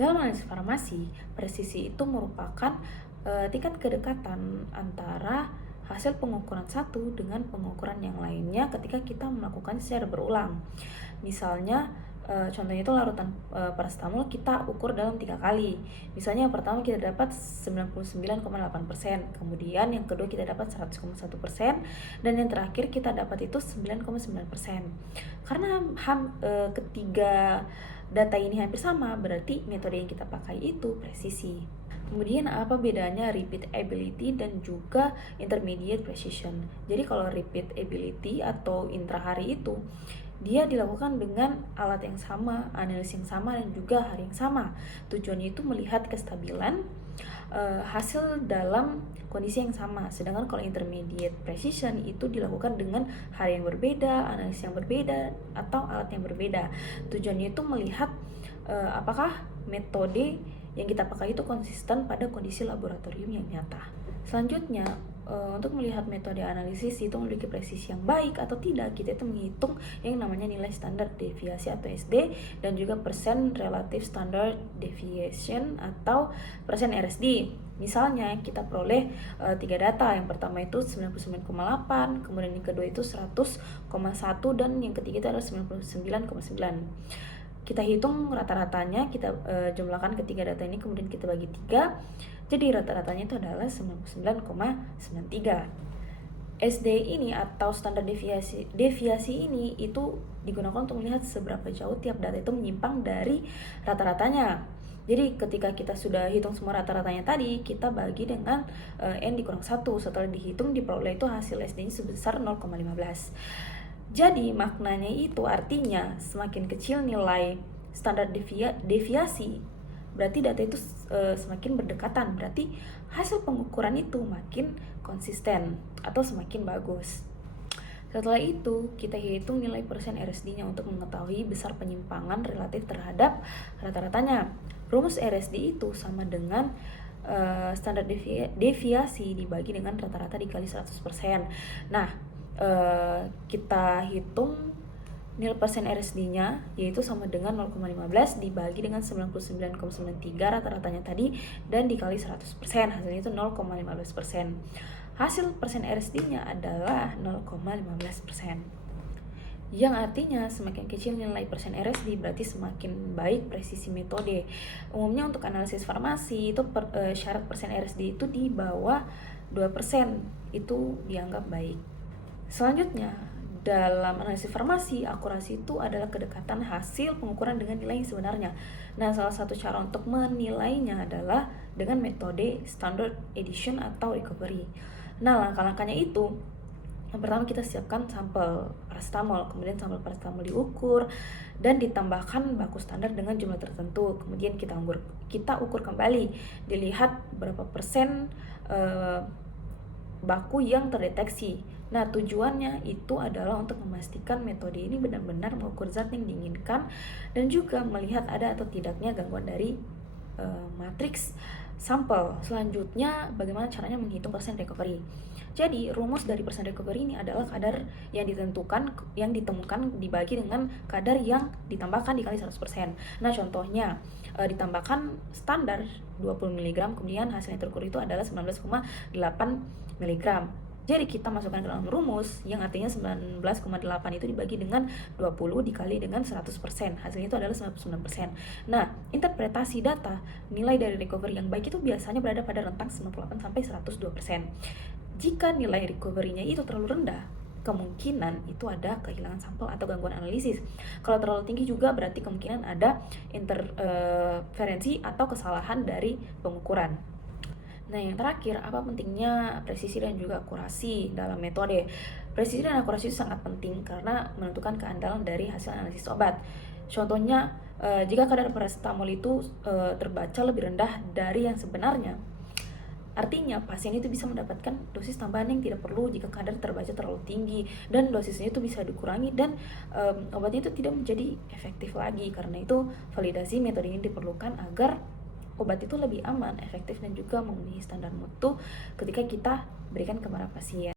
Dalam analisis farmasi, presisi itu merupakan tingkat kedekatan antara hasil pengukuran satu dengan pengukuran yang lainnya ketika kita melakukan secara berulang. Misalnya, contohnya itu larutan paracetamol kita ukur dalam 3 kali. Misalnya yang pertama kita dapat 99,8%, kemudian yang kedua kita dapat 100,1%, dan yang terakhir kita dapat itu 9,9%. Karena ketiga data ini hampir sama, berarti metode yang kita pakai itu presisi. Kemudian apa bedanya repeatability dan juga intermediate precision? Jadi kalau repeatability atau intrahari itu dia dilakukan dengan alat yang sama, analisis yang sama, dan juga hari yang sama. Tujuannya itu melihat kestabilan hasil dalam kondisi yang sama. Sedangkan kalau intermediate precision itu dilakukan dengan hari yang berbeda, analisis yang berbeda, atau alat yang berbeda. Tujuannya itu melihat apakah metode yang kita pakai itu konsisten pada kondisi laboratorium yang nyata. Selanjutnya, untuk melihat metode analisis itu memiliki presisi yang baik atau tidak, kita itu menghitung yang namanya nilai standar deviasi atau SD, dan juga persen relative standard deviation atau persen RSD. Misalnya kita peroleh 3 data, yang pertama itu 99,8, kemudian yang kedua itu 100,1, dan yang ketiga itu adalah 99,9. Kita hitung rata-ratanya, kita jumlahkan ketiga data ini, kemudian kita bagi 3. Jadi rata-ratanya itu adalah 99,93. SD ini atau standar deviasi ini itu digunakan untuk melihat seberapa jauh tiap data itu menyimpang dari rata-ratanya. Jadi ketika kita sudah hitung semua rata-ratanya tadi, kita bagi dengan N dikurang 1. Setelah dihitung, diperoleh itu hasil SD-nya sebesar 0,15. Jadi maknanya itu artinya semakin kecil nilai standar deviasi, berarti data itu semakin berdekatan, berarti hasil pengukuran itu makin konsisten atau semakin bagus. Setelah itu, kita hitung nilai persen RSD-nya untuk mengetahui besar penyimpangan relatif terhadap rata-ratanya. Rumus RSD itu sama dengan standar deviasi dibagi dengan rata-rata dikali 100%. Nah, kita hitung nilai persen RSD-nya, yaitu sama dengan 0,15 dibagi dengan 99,93 rata-ratanya tadi, dan dikali 100%, hasilnya itu 0,15%. Hasil persen RSD-nya adalah 0,15%. Yang artinya semakin kecil nilai persen RSD berarti semakin baik presisi metode. Umumnya untuk analisis farmasi itu syarat persen RSD itu di bawah 2% itu dianggap baik. Selanjutnya, dalam analisis farmasi, akurasi itu adalah kedekatan hasil pengukuran dengan nilai yang sebenarnya. Nah, salah satu cara untuk menilainya adalah dengan metode standard addition atau recovery. Nah, langkah-langkahnya itu, yang pertama kita siapkan sampel paracetamol, kemudian sampel paracetamol diukur dan ditambahkan baku standar dengan jumlah tertentu. Kemudian kita ukur kembali, dilihat berapa persen baku yang terdeteksi. Nah, tujuannya itu adalah untuk memastikan metode ini benar-benar mengukur zat yang diinginkan dan juga melihat ada atau tidaknya gangguan dari matriks sampel. Selanjutnya, bagaimana caranya menghitung persen recovery. Jadi, rumus dari persen recovery ini adalah kadar yang ditemukan dibagi dengan kadar yang ditambahkan dikali 100%. Nah, contohnya ditambahkan standar 20 mg, kemudian hasilnya terukur itu adalah 19,8 mg. Jadi kita masukkan ke dalam rumus yang artinya 19,8 itu dibagi dengan 20 dikali dengan 100%. Hasilnya itu adalah 99%. Nah, interpretasi data nilai dari recovery yang baik itu biasanya berada pada rentang 98 sampai 102%. Jika nilai recovery-nya itu terlalu rendah, kemungkinan itu ada kehilangan sampel atau gangguan analisis. Kalau terlalu tinggi juga berarti kemungkinan ada interferensi atau kesalahan dari pengukuran. Nah, yang terakhir, apa pentingnya presisi dan juga akurasi dalam metode? Presisi dan akurasi itu sangat penting karena menentukan keandalan dari hasil analisis obat. Contohnya, jika kadar paracetamol itu terbaca lebih rendah dari yang sebenarnya, artinya pasien itu bisa mendapatkan dosis tambahan yang tidak perlu jika kadar terbaca terlalu tinggi, dan dosisnya itu bisa dikurangi dan obatnya itu tidak menjadi efektif lagi. Karena itu validasi metode ini diperlukan agar obat itu lebih aman, efektif, dan juga memenuhi standar mutu ketika kita berikan kepada pasien.